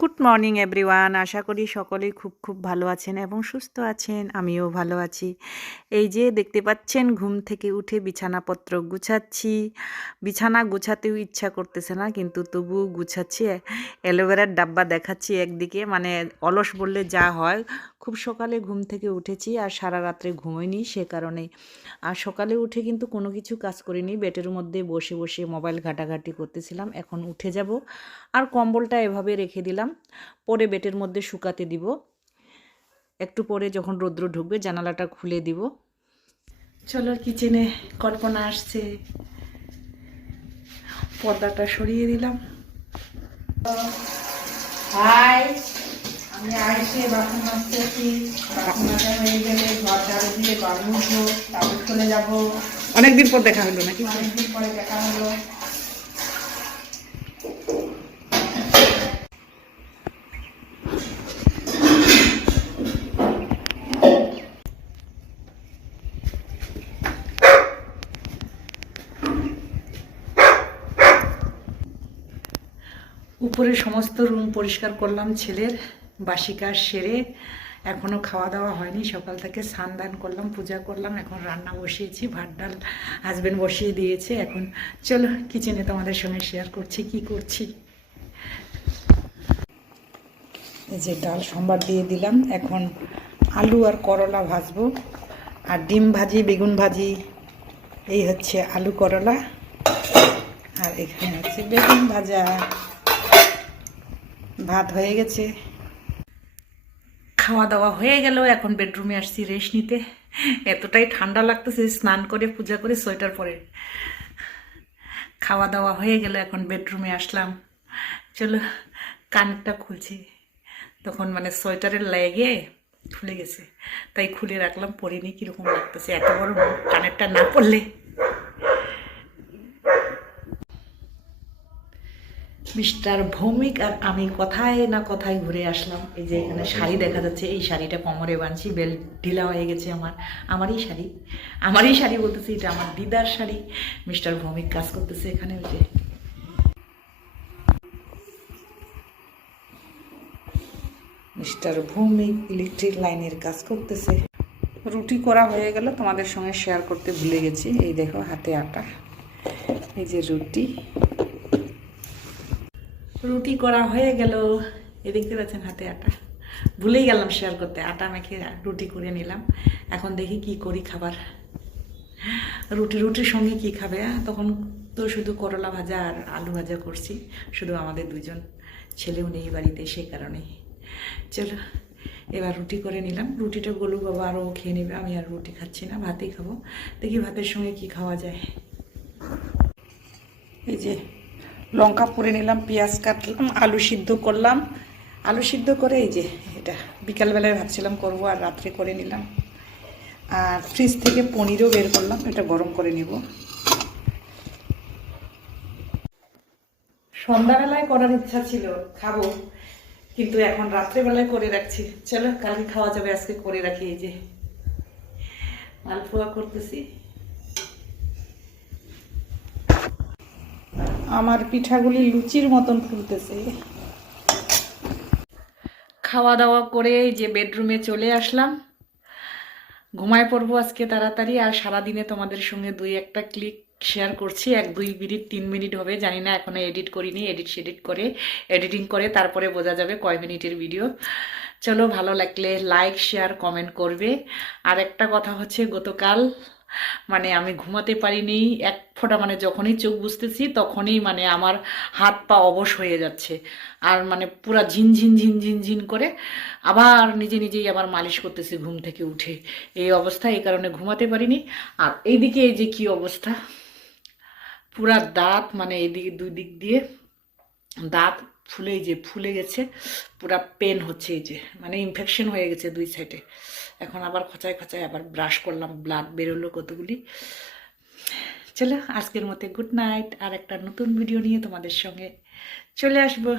Good morning everyone, আশা করি সকলেই খুব খুব ভালো আছেন এবং সুস্থ আছেন। আমিও ভালো আছি। এই যে দেখতে পাচ্ছেন, ঘুম থেকে উঠে বিছানাপত্র গুছাচ্ছি। বিছানা গুছাতেও ইচ্ছা করতেছে না, কিন্তু তবুও গুছাচ্ছি। অ্যালোভেরার ডাব্বা দেখাচ্ছি একদিকে, মানে অলস বললে যা হয়। খুব সকালে ঘুম থেকে উঠেছি আর সারা রাত্রে ঘুমোইনি, সে কারণে। আর সকালে উঠে কিন্তু কোনো কিছু কাজ করিনি, বেডের মধ্যে বসে বসে মোবাইল ঘাটাঘাটি করতেছিলাম। এখন উঠে যাব আর কম্বলটা এভাবে রেখে দিলাম, পরে বেডের মধ্যে শুকাতে দিব। একটু পরে যখন রৌদ্র ঢুকবে জানালাটা খুলে দিব। চলো, কিচেনে কল্পনা আসছে, পর্দাটা সরিয়ে দিলাম। হাই, আমি আইসে বাসন মাজতেছি। বাসন মাজা হয়ে গেলে ঘর ঝাড়ু দিয়ে বাবু উঠবো, তারপর চলে যাবো। অনেকদিন পর দেখা হলো নাকি? অনেকদিন পরে দেখা হলো। উপরে সমস্ত রুম পরিষ্কার করলাম ছেলের, বাসি কাজ সেরে। এখনও খাওয়া দাওয়া হয়নি, সকাল থেকে স্নান দান করলাম, পূজা করলাম, এখন রান্না বসিয়েছি, ভাত ডাল হাজব্যান্ড বসিয়ে দিয়েছে। এখন চলো কিচেনে তোমাদের সঙ্গে শেয়ার করছি কি করছি। এই যে ডাল সম্বার দিয়ে দিলাম, এখন আলু আর করলা ভাজবো, আর ডিম ভাজি, বেগুন ভাজি। এই হচ্ছে আলু করলা, আর এখানে হচ্ছে বেগুন ভাজা। ভাত হয়ে গেছে, খাওয়া দাওয়া হয়ে গেল। এখন বেডরুমে আসছি রেস্ট নিতে। এতটাই ঠান্ডা লাগতেছে, স্নান করে পূজা করে সোয়েটার পরে। খাওয়া দাওয়া হয়ে গেল, এখন বেডরুমে আসলাম। চলো, কানেরটা খুলছি, তখন মানে সোয়েটারের লেগে খুলে গেছে, তাই খুলে রাখলাম, পরিনি কীরকম লাগতেছে। এত বড় কানেরটা না পরলে। মিস্টার ভৌমিক আর আমি কোথায় না কোথায় ঘুরে আসলাম। এই যে এখানে শাড়ি দেখা যাচ্ছে, এই শাড়িটা কোমরে বাঁধছি, বেল্ট ঢিলা হয়ে গেছে আমারই শাড়ি বলতেছি, এটা আমার দিদার শাড়ি। মিস্টার ভৌমিক কাজ করতেছে এখানে। ওই যে মিস্টার ভৌমিক ইলেকট্রিক লাইনের কাজ করতেছে। রুটি করা হয়ে গেল, তোমাদের সঙ্গে শেয়ার করতে ভুলে গেছি। এই দেখো হাতে আটা, এই যে রুটি করা হয়ে গেল। এই দেখতে পাচ্ছেন হাতে আটা, ভুলেই গেলাম শেয়ার করতে। আটা মেখে রুটি করে নিলাম। এখন দেখি কি করি খাবার। রুটির সঙ্গে কি খাবে? তখন তো শুধু করলা ভাজা আর আলু ভাজা করছি, শুধু আমাদের দুজন, ছেলেও নেই বাড়িতে, সে কারণে। চলো, এবার রুটি করে নিলাম। রুটিটা গোলু বাবা আরও খেয়ে নেবে, আমি আর রুটি খাচ্ছি না, ভাতেই খাবো। দেখি ভাতের সঙ্গে কি খাওয়া যায়। এই যে লঙ্কা পুড়ে নিলাম, পেঁয়াজ কাটলাম, আলু সিদ্ধ করলাম। আলু সিদ্ধ করে এই যে এটা বিকালবেলায় ভাবছিলাম করবো, আর রাত্রে করে নিলাম। আর ফ্রিজ থেকে পনিরও বের করলাম, এটা গরম করে নিব। সন্ধ্যাবেলায় করার ইচ্ছা ছিল, খাবো, কিন্তু এখন রাত্রেবেলায় করে রাখছি। চলো, কালকে খাওয়া যাবে, আজকে করে রাখি। এই যে মালপোয়া করতেছি। আমার পিঠাগুলি লুচির মতন ফুলতেছে। খাওয়া দাওয়া করে যে বেডরুমে চলে আসলাম, ঘুমায় পড়বো আজকে তাড়াতাড়ি। আর সারাদিনে তোমাদের সঙ্গে দুই একটা ক্লিক শেয়ার করছি, 1-2 মিনিট 3 মিনিট হবে জানি না, এখনো এডিট করিনি। এডিটিং করে তারপরে বোঝা যাবে কয় মিনিটের ভিডিও। চলো, ভালো লাগলে লাইক শেয়ার কমেন্ট করবে। আর একটা কথা হচ্ছে, গতকাল মানে আমি ঘুমাতে পারিনি এক ফোঁটা, মানে যখনই চোখ বুঝতেছি তখনই মানে আমার হাত পা অবশ হয়ে যাচ্ছে, আর মানে পুরা ঝিনঝিন ঝিনঝিন ঝিন করে আবার নিজেই আবার মালিশ করতেছি ঘুম থেকে উঠে। এই অবস্থা, এই কারণে ঘুমাতে পারিনি। আর এইদিকে এই যে কি অবস্থা, পুরা দাঁত, মানে এইদিকে দুই দিক দিয়ে দাঁত ফুলে গেছে, পুরা পেন হচ্ছে। এই যে মানে ইনফেকশন হয়ে গেছে দুই সাইডে। এখন আবার খোঁচায় আবার ব্রাশ করলাম, ব্লাড বেরোলো কতগুলি। চলো, আজকের মতো গুড নাইট। আর একটা নতুন ভিডিও নিয়ে তোমাদের সঙ্গে চলে আসবো।